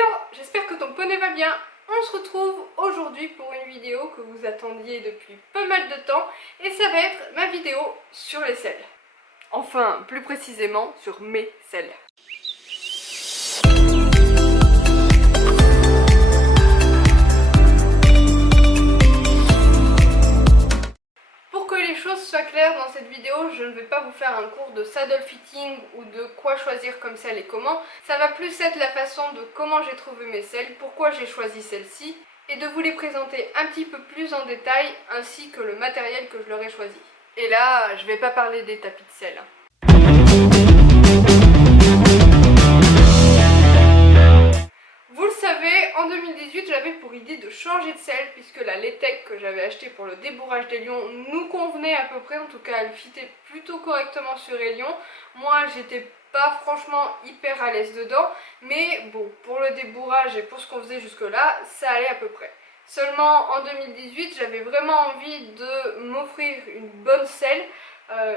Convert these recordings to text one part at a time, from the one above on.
Hello, j'espère que ton poney va bien. On se retrouve aujourd'hui pour une vidéo que vous attendiez depuis pas mal de temps et ça va être ma vidéo sur les selles. Enfin, plus précisément sur mes selles. Pour que les choses soient claires dans cette vidéo, je ne vais pas vous faire un cours de saddle fitting ou de quoi choisir comme selle et comment. Ça va plus être la façon de comment j'ai trouvé mes selles, pourquoi j'ai choisi celle-ci, et de vous les présenter un petit peu plus en détail, ainsi que le matériel que je leur ai choisi. Et là, je vais pas parler des tapis de selle. Vous le savez, en 2018, j'avais pour idée de changer de selle puisque la Letec que j'avais achetée pour le débourrage des lions nous convenait à peu près, en tout cas elle fitait plutôt correctement sur les lions. Moi, j'étais pas franchement hyper à l'aise dedans, mais bon, pour le débourrage et pour ce qu'on faisait jusque là, ça allait à peu près. Seulement en 2018, j'avais vraiment envie de m'offrir une bonne selle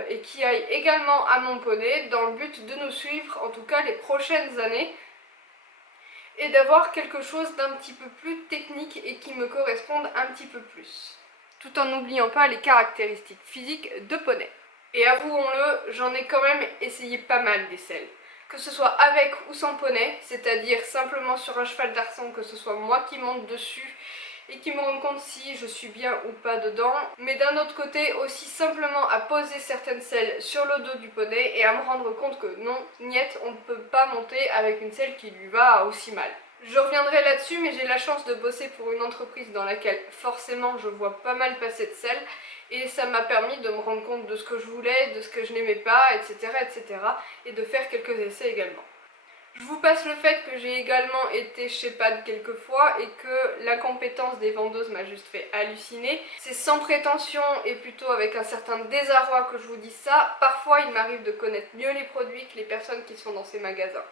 et qui aille également à mon poney dans le but de nous suivre, en tout cas les prochaines années, et d'avoir quelque chose d'un petit peu plus technique et qui me corresponde un petit peu plus, tout en n'oubliant pas les caractéristiques physiques de poney. Et avouons-le, j'en ai quand même essayé pas mal des selles, que ce soit avec ou sans poney, c'est-à-dire simplement sur un cheval d'arçon, que ce soit moi qui monte dessus et qui me rende compte si je suis bien ou pas dedans, mais d'un autre côté aussi simplement à poser certaines selles sur le dos du poney et à me rendre compte que non, niet, on ne peut pas monter avec une selle qui lui va aussi mal. Je reviendrai là-dessus, mais j'ai la chance de bosser pour une entreprise dans laquelle forcément je vois pas mal passer de selles et ça m'a permis de me rendre compte de ce que je voulais, de ce que je n'aimais pas, etc., etc., et de faire quelques essais également. Je vous passe le fait que j'ai également été chez Pad quelques fois et que l'incompétence des vendeuses m'a juste fait halluciner. C'est sans prétention et plutôt avec un certain désarroi que je vous dis ça. Parfois il m'arrive de connaître mieux les produits que les personnes qui sont dans ces magasins.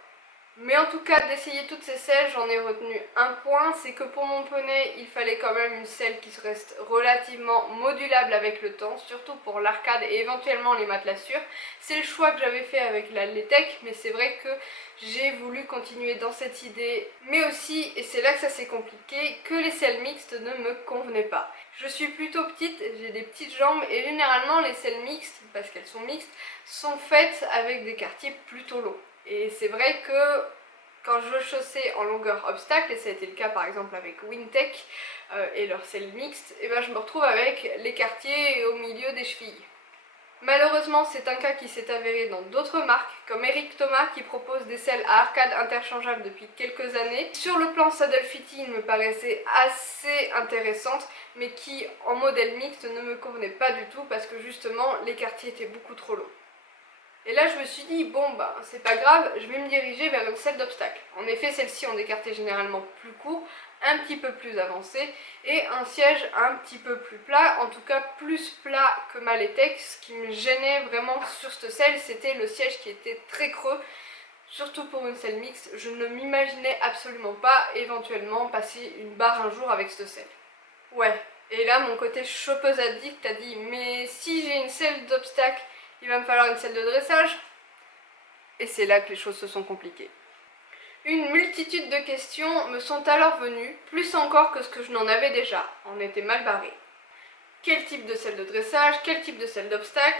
Mais en tout cas, d'essayer toutes ces selles, j'en ai retenu un point, c'est que pour mon poney, il fallait quand même une selle qui se reste relativement modulable avec le temps, surtout pour l'arcade et éventuellement les matelassures. C'est le choix que j'avais fait avec la Letec, mais c'est vrai que j'ai voulu continuer dans cette idée, mais aussi, et c'est là que ça s'est compliqué, que les selles mixtes ne me convenaient pas. Je suis plutôt petite, j'ai des petites jambes et généralement les selles mixtes, parce qu'elles sont mixtes, sont faites avec des quartiers plutôt longs. Et c'est vrai que quand je chaussais en longueur obstacle, et ça a été le cas par exemple avec Wintec et leur selle mixte, et ben je me retrouve avec les quartiers au milieu des chevilles. Malheureusement, c'est un cas qui s'est avéré dans d'autres marques, comme Eric Thomas qui propose des selles à arcade interchangeables depuis quelques années. Sur le plan saddle fitting, me paraissait assez intéressante, mais qui en modèle mixte ne me convenait pas du tout parce que justement les quartiers étaient beaucoup trop longs. Et là je me suis dit, bon bah c'est pas grave, je vais me diriger vers une selle d'obstacle. En effet, celles-ci ont des quartiers généralement plus courts, un petit peu plus avancés, et un siège un petit peu plus plat, en tout cas plus plat que ma Letec. Ce qui me gênait vraiment sur cette selle, c'était le siège qui était très creux, surtout pour une selle mixte. Je ne m'imaginais absolument pas éventuellement passer une barre un jour avec cette selle. Ouais, et là mon côté chopeuse addict a dit, mais si j'ai une selle d'obstacle, il va me falloir une selle de dressage. Et c'est là que les choses se sont compliquées. Une multitude de questions me sont alors venues, plus encore que ce que je n'en avais déjà. On était mal barré. Quel type de selle de dressage? Quel type de selle d'obstacle?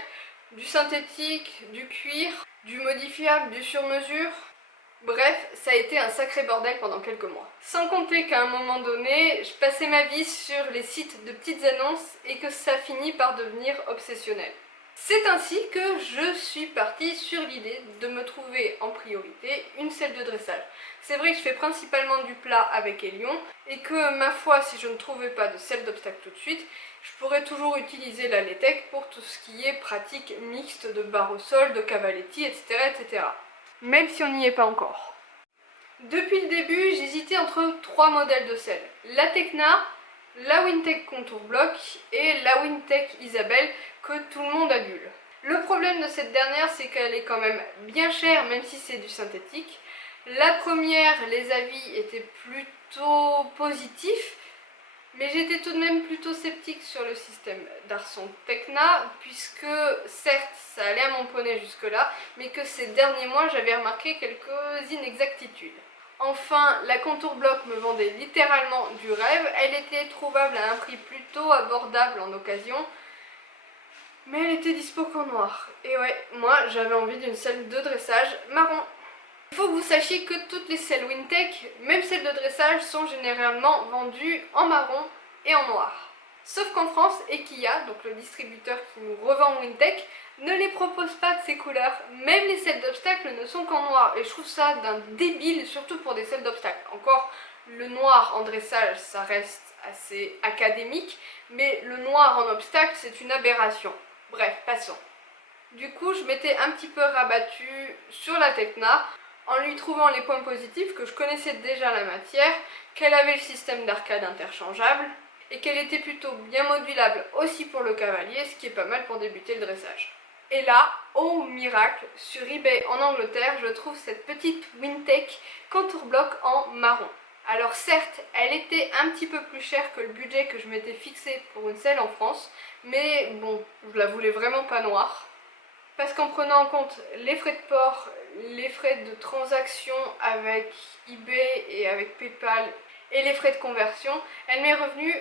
Du synthétique, du cuir, du modifiable, du sur-mesure? Bref, ça a été un sacré bordel pendant quelques mois. Sans compter qu'à un moment donné, je passais ma vie sur les sites de petites annonces et que ça finit par devenir obsessionnel. C'est ainsi que je suis partie sur l'idée de me trouver en priorité une selle de dressage. C'est vrai que je fais principalement du plat avec Elion et que ma foi, si je ne trouvais pas de selle d'obstacle tout de suite, je pourrais toujours utiliser la Letec pour tout ce qui est pratique mixte de barre au sol, de cavaletti, etc., etc. Même si on n'y est pas encore. Depuis le début, j'hésitais entre trois modèles de selle. La Tecna, la Wintec Contour Block et la Wintec Isabelle que tout le monde adule. Le problème de cette dernière, c'est qu'elle est quand même bien chère, même si c'est du synthétique. La première, les avis étaient plutôt positifs, mais j'étais tout de même plutôt sceptique sur le système d'arçon Tecna, puisque certes, ça allait à mon poney jusque-là, mais que ces derniers mois, j'avais remarqué quelques inexactitudes. Enfin, la Contour Block me vendait littéralement du rêve. Elle était trouvable à un prix plutôt abordable en occasion, mais elle était dispo qu'en noir. Et ouais, moi j'avais envie d'une selle de dressage marron. Il faut que vous sachiez que toutes les selles Wintec, même celles de dressage, sont généralement vendues en marron et en noir. Sauf qu'en France, Ekia, donc le distributeur qui nous revend Wintec, ne les propose pas de ces couleurs. Même les selles d'obstacle ne sont qu'en noir. Et je trouve ça d'un débile, surtout pour des selles d'obstacle. Encore, le noir en dressage, ça reste assez académique, mais le noir en obstacle, c'est une aberration. Bref, passons. Du coup, je m'étais un petit peu rabattue sur la Tecna, en lui trouvant les points positifs que je connaissais déjà la matière, qu'elle avait le système d'arcade interchangeable, et qu'elle était plutôt bien modulable aussi pour le cavalier, ce qui est pas mal pour débuter le dressage. Et là, oh miracle, sur eBay en Angleterre, je trouve cette petite Wintec Contour Block en marron. Alors certes, elle était un petit peu plus chère que le budget que je m'étais fixé pour une selle en France, mais bon, je la voulais vraiment pas noire. Parce qu'en prenant en compte les frais de port, les frais de transaction avec eBay et avec PayPal et les frais de conversion, elle m'est revenue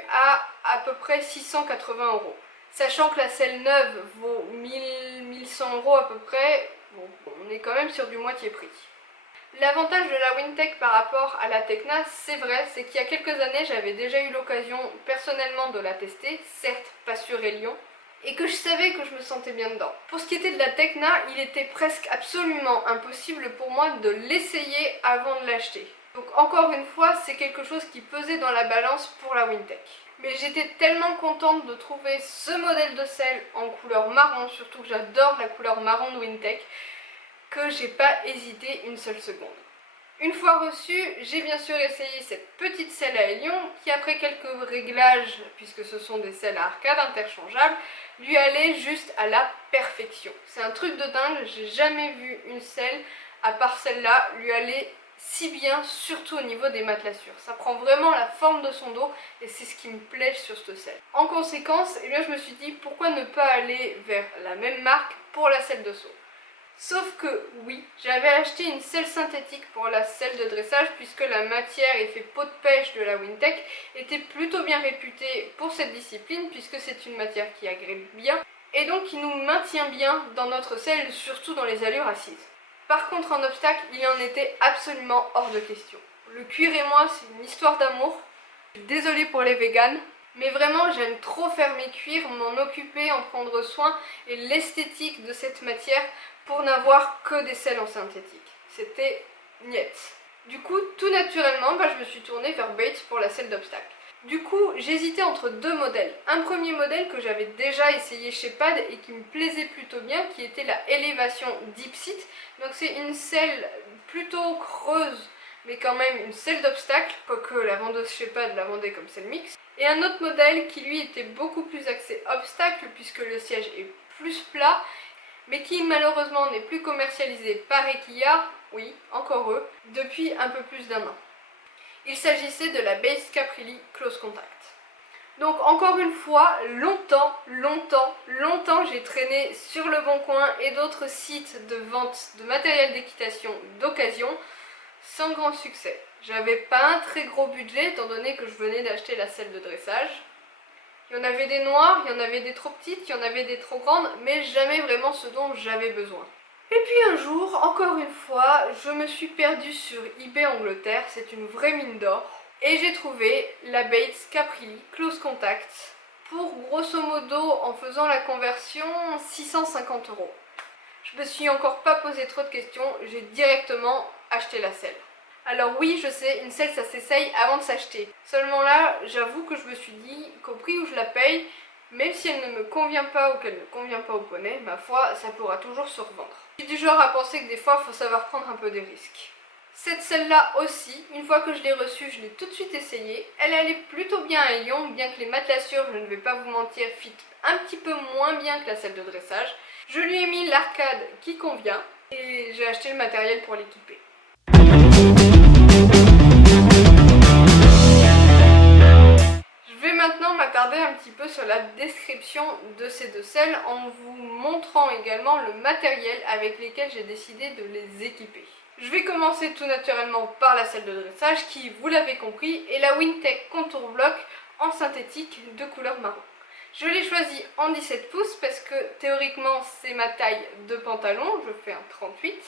à peu près 680 €. Sachant que la selle neuve vaut 1100 € à peu près, bon, on est quand même sur du moitié prix. L'avantage de la Wintec par rapport à la Tecna, c'est vrai, c'est qu'il y a quelques années, j'avais déjà eu l'occasion personnellement de la tester, certes pas sur Elion, et que je savais que je me sentais bien dedans. Pour ce qui était de la Tecna, il était presque absolument impossible pour moi de l'essayer avant de l'acheter. Donc encore une fois, c'est quelque chose qui pesait dans la balance pour la Wintec. Mais j'étais tellement contente de trouver ce modèle de selle en couleur marron, surtout que j'adore la couleur marron de Wintec, que j'ai pas hésité une seule seconde. Une fois reçue, j'ai bien sûr essayé cette petite selle à Elion qui, après quelques réglages, puisque ce sont des selles à arcade interchangeables, lui allait juste à la perfection. C'est un truc de dingue, j'ai jamais vu une selle, à part celle-là, lui aller si bien, surtout au niveau des matelassures. Ça prend vraiment la forme de son dos et c'est ce qui me plaît sur cette selle. En conséquence, eh bien, je me suis dit pourquoi ne pas aller vers la même marque pour la selle de saut. Sauf que oui, j'avais acheté une selle synthétique pour la selle de dressage puisque la matière effet peau de pêche de la Wintec était plutôt bien réputée pour cette discipline puisque c'est une matière qui agrippe bien et donc qui nous maintient bien dans notre selle, surtout dans les allures assises. Par contre en obstacle, il en était absolument hors de question. Le cuir et moi, c'est une histoire d'amour. Désolée pour les véganes, mais vraiment j'aime trop faire mes cuirs, m'en occuper, en prendre soin et l'esthétique de cette matière pour n'avoir que des selles en synthétique. C'était niet. Du coup, tout naturellement, je me suis tournée vers Bates pour la selle d'obstacle. Du coup, j'hésitais entre deux modèles. Un premier modèle que j'avais déjà essayé chez Pad et qui me plaisait plutôt bien, qui était la Elevation Dipsit. Donc c'est une selle plutôt creuse, mais quand même une selle d'obstacle, quoique la vendeuse chez Pad la vendait comme selle mixte. Et un autre modèle qui lui était beaucoup plus axé obstacle, puisque le siège est plus plat, mais qui malheureusement n'est plus commercialisé par Ekia, oui, encore eux, depuis un peu plus d'1 an. Il s'agissait de la Base Caprilli Close Contact. Donc encore une fois, longtemps, j'ai traîné sur Le Bon Coin et d'autres sites de vente de matériel d'équitation d'occasion, sans grand succès. J'avais pas un très gros budget étant donné que je venais d'acheter la selle de dressage. Il y en avait des noires, il y en avait des trop petites, il y en avait des trop grandes, mais jamais vraiment ce dont j'avais besoin. Et puis un jour, encore une fois, je me suis perdue sur eBay Angleterre, c'est une vraie mine d'or, et j'ai trouvé la Bates Caprilli Close Contact pour grosso modo, en faisant la conversion, 650 €. Je me suis encore pas posé trop de questions, j'ai directement acheté la selle. Alors oui, je sais, une selle ça s'essaye avant de s'acheter. Seulement là, j'avoue que je me suis dit qu'au prix où je la paye, même si elle ne me convient pas ou qu'elle ne convient pas au poney, ma foi, ça pourra toujours se revendre. Je suis du genre à penser que des fois, il faut savoir prendre un peu des risques. Cette selle-là aussi, une fois que je l'ai reçue, je l'ai tout de suite essayée. Elle allait plutôt bien à Lyon, bien que les matelassures, je ne vais pas vous mentir, fit un petit peu moins bien que la selle de dressage. Je lui ai mis l'arcade qui convient et j'ai acheté le matériel pour l'équiper. Je vais maintenant m'attarder un petit peu sur la description de ces deux selles en vous montrant également le matériel avec lesquels j'ai décidé de les équiper. Je vais commencer tout naturellement par la selle de dressage qui, vous l'avez compris, est la Wintec Contour Block en synthétique de couleur marron. Je l'ai choisi en 17 pouces parce que théoriquement c'est ma taille de pantalon, je fais un 38,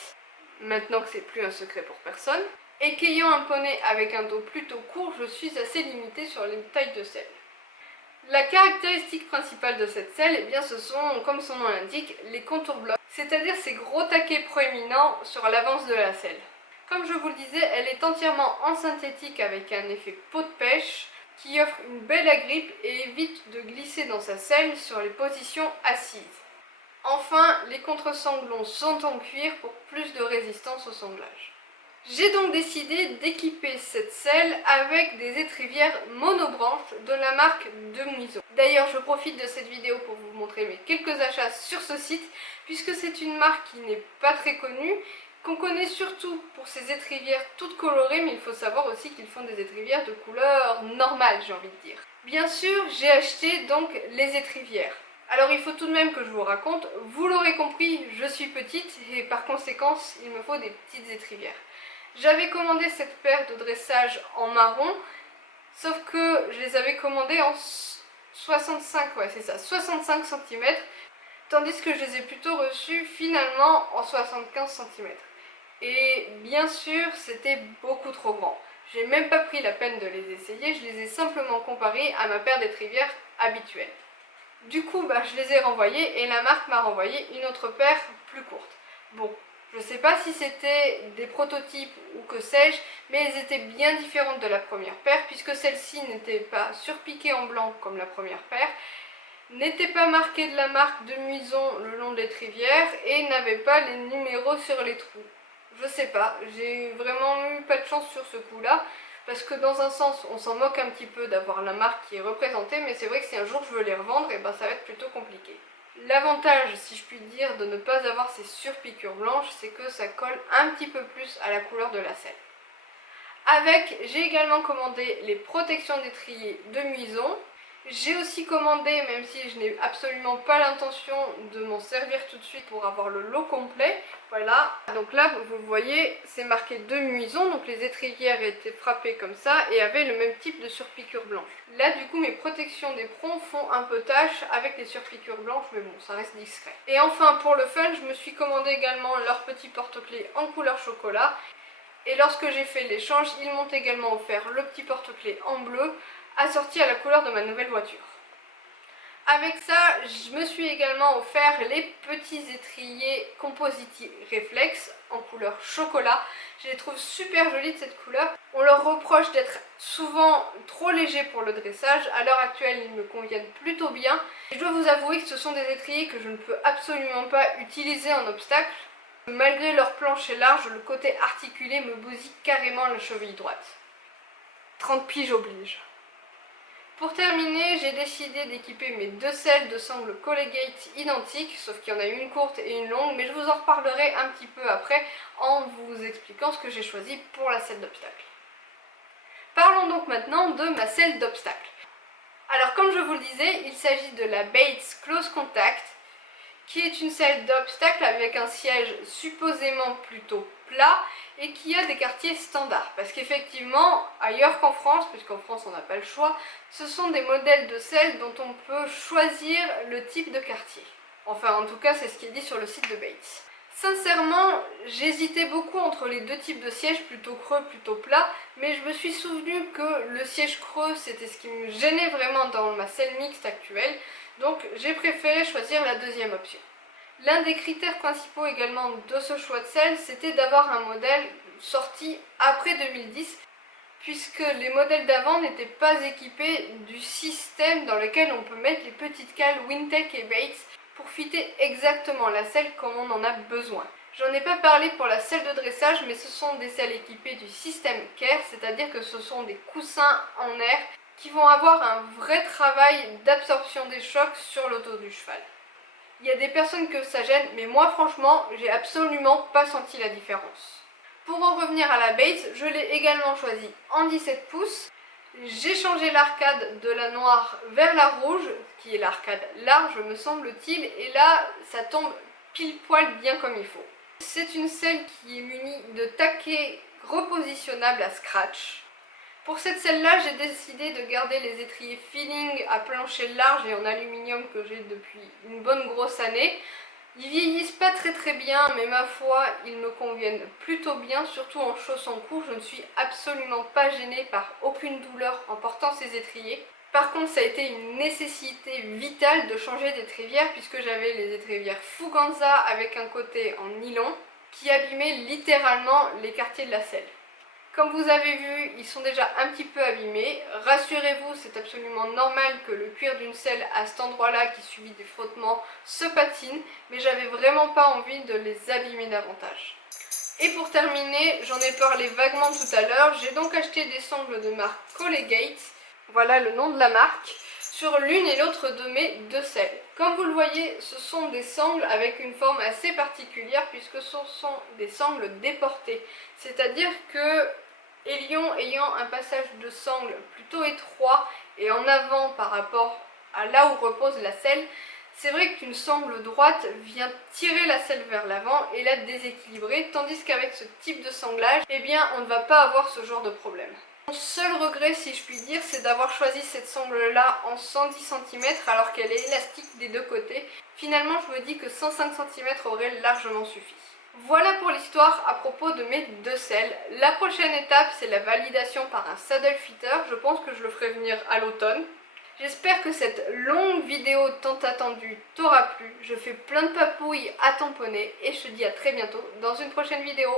maintenant que c'est plus un secret pour personne, et qu'ayant un poney avec un dos plutôt court, je suis assez limitée sur les tailles de selle. La caractéristique principale de cette selle, eh bien, ce sont, comme son nom l'indique, les contours blocs, c'est-à-dire ces gros taquets proéminents sur l'avance de la selle. Comme je vous le disais, elle est entièrement en synthétique avec un effet peau de pêche qui offre une belle agrippe et évite de glisser dans sa selle sur les positions assises. Enfin, les contre-sanglons sont en cuir pour plus de résistance au sanglage. J'ai donc décidé d'équiper cette selle avec des étrivières monobranches de la marque de Muiso. D'ailleurs, je profite de cette vidéo pour vous montrer mes quelques achats sur ce site, puisque c'est une marque qui n'est pas très connue, qu'on connaît surtout pour ses étrivières toutes colorées, mais il faut savoir aussi qu'ils font des étrivières de couleur normale, j'ai envie de dire. Bien sûr, j'ai acheté donc les étrivières. Alors il faut tout de même que je vous raconte, vous l'aurez compris, je suis petite et par conséquent, il me faut des petites étrivières. J'avais commandé cette paire de dressage en marron, sauf que je les avais commandées en 65, ouais c'est ça, 65 cm, tandis que je les ai plutôt reçues finalement en 75 cm. Et bien sûr, c'était beaucoup trop grand. J'ai même pas pris la peine de les essayer, je les ai simplement comparées à ma paire d'étrivières habituelle. Du coup, je les ai renvoyées et la marque m'a renvoyé une autre paire plus courte. Bon. Je ne sais pas si c'était des prototypes ou que sais-je, mais elles étaient bien différentes de la première paire, puisque celle-ci n'était pas surpiquée en blanc comme la première paire, n'était pas marquée de la marque de Muison le long de l'étrivière et n'avait pas les numéros sur les trous. Je sais pas, j'ai vraiment eu pas de chance sur ce coup-là, parce que dans un sens, on s'en moque un petit peu d'avoir la marque qui est représentée, mais c'est vrai que si un jour je veux les revendre, et ça va être plutôt compliqué. L'avantage, si je puis dire, de ne pas avoir ces surpiqûres blanches, c'est que ça colle un petit peu plus à la couleur de la selle. Avec, j'ai également commandé les protections d'étrier de Muison. J'ai aussi commandé, même si je n'ai absolument pas l'intention de m'en servir tout de suite pour avoir le lot complet, voilà. Donc là, vous voyez, c'est marqué de Muison, donc les étrivières étaient frappées comme ça et avaient le même type de surpiqûre blanche. Là, du coup, mes protections d'éperon font un peu tache avec les surpiqûres blanches, mais bon, ça reste discret. Et enfin, pour le fun, je me suis commandé également leur petit porte-clés en couleur chocolat. Et lorsque j'ai fait l'échange, ils m'ont également offert le petit porte-clés en bleu, assorti à la couleur de ma nouvelle voiture. Avec ça, je me suis également offert les petits étriers Compositi Reflex en couleur chocolat. Je les trouve super jolis de cette couleur. On leur reproche d'être souvent trop légers pour le dressage. À l'heure actuelle, ils me conviennent plutôt bien. Et je dois vous avouer que ce sont des étriers que je ne peux absolument pas utiliser en obstacle. Malgré leur plancher large, le côté articulé me bousille carrément la cheville droite. 30 piges oblige. Pour terminer, j'ai décidé d'équiper mes deux selles de sangle Colgate identiques, sauf qu'il y en a une courte et une longue, mais je vous en reparlerai un petit peu après en vous expliquant ce que j'ai choisi pour la selle d'obstacle. Parlons donc maintenant de ma selle d'obstacle. Alors comme je vous le disais, il s'agit de la Bates Close Contact, qui est une selle d'obstacle avec un siège supposément plutôt plat et qui a des quartiers standards. Parce qu'effectivement, ailleurs qu'en France, puisqu'en France on n'a pas le choix, ce sont des modèles de selles dont on peut choisir le type de quartier. Enfin, en tout cas, c'est ce qui est dit sur le site de Bates. Sincèrement, j'hésitais beaucoup entre les deux types de sièges, plutôt creux, plutôt plat, mais je me suis souvenu que le siège creux, c'était ce qui me gênait vraiment dans ma selle mixte actuelle, donc j'ai préféré choisir la deuxième option. L'un des critères principaux également de ce choix de selle, c'était d'avoir un modèle sorti après 2010, puisque les modèles d'avant n'étaient pas équipés du système dans lequel on peut mettre les petites cales Wintec et Bates pour fitter exactement la selle comme on en a besoin. J'en ai pas parlé pour la selle de dressage, mais ce sont des selles équipées du système Care, c'est-à-dire que ce sont des coussins en air qui vont avoir un vrai travail d'absorption des chocs sur le dos du cheval. Il y a des personnes que ça gêne, mais moi franchement, j'ai absolument pas senti la différence. Pour en revenir à la Bates, je l'ai également choisie en 17 pouces. J'ai changé l'arcade de la noire vers la rouge, qui est l'arcade large me semble-t-il, et là ça tombe pile poil bien comme il faut. C'est une selle qui est munie de taquets repositionnables à scratch. Pour cette selle-là, j'ai décidé de garder les étriers feeling à plancher large et en aluminium que j'ai depuis une bonne grosse année. Ils vieillissent pas très bien, mais ma foi, ils me conviennent plutôt bien, surtout en chaussons courts. Je ne suis absolument pas gênée par aucune douleur en portant ces étriers. Par contre, ça a été une nécessité vitale de changer d'étrivière puisque j'avais les étrivières Fuganza avec un côté en nylon qui abîmait littéralement les quartiers de la selle. Comme vous avez vu, ils sont déjà un petit peu abîmés. Rassurez-vous, c'est absolument normal que le cuir d'une selle à cet endroit-là qui subit des frottements se patine, mais j'avais vraiment pas envie de les abîmer davantage. Et pour terminer, j'en ai parlé vaguement tout à l'heure, j'ai donc acheté des sangles de marque Collegate, voilà le nom de la marque, sur l'une et l'autre de mes deux selles. Comme vous le voyez, ce sont des sangles avec une forme assez particulière puisque ce sont des sangles déportées. C'est-à-dire que Elion ayant un passage de sangle plutôt étroit et en avant par rapport à là où repose la selle, c'est vrai qu'une sangle droite vient tirer la selle vers l'avant et la déséquilibrer, tandis qu'avec ce type de sanglage, eh bien on ne va pas avoir ce genre de problème. Mon seul regret, si je puis dire, c'est d'avoir choisi cette sangle-là en 110 cm alors qu'elle est élastique des deux côtés. Finalement, je me dis que 105 cm aurait largement suffi. Voilà pour l'histoire à propos de mes deux selles. La prochaine étape, c'est la validation par un saddle fitter. Je pense que je le ferai venir à l'automne. J'espère que cette longue vidéo tant attendue t'aura plu. Je fais plein de papouilles à tamponner et je te dis à très bientôt dans une prochaine vidéo.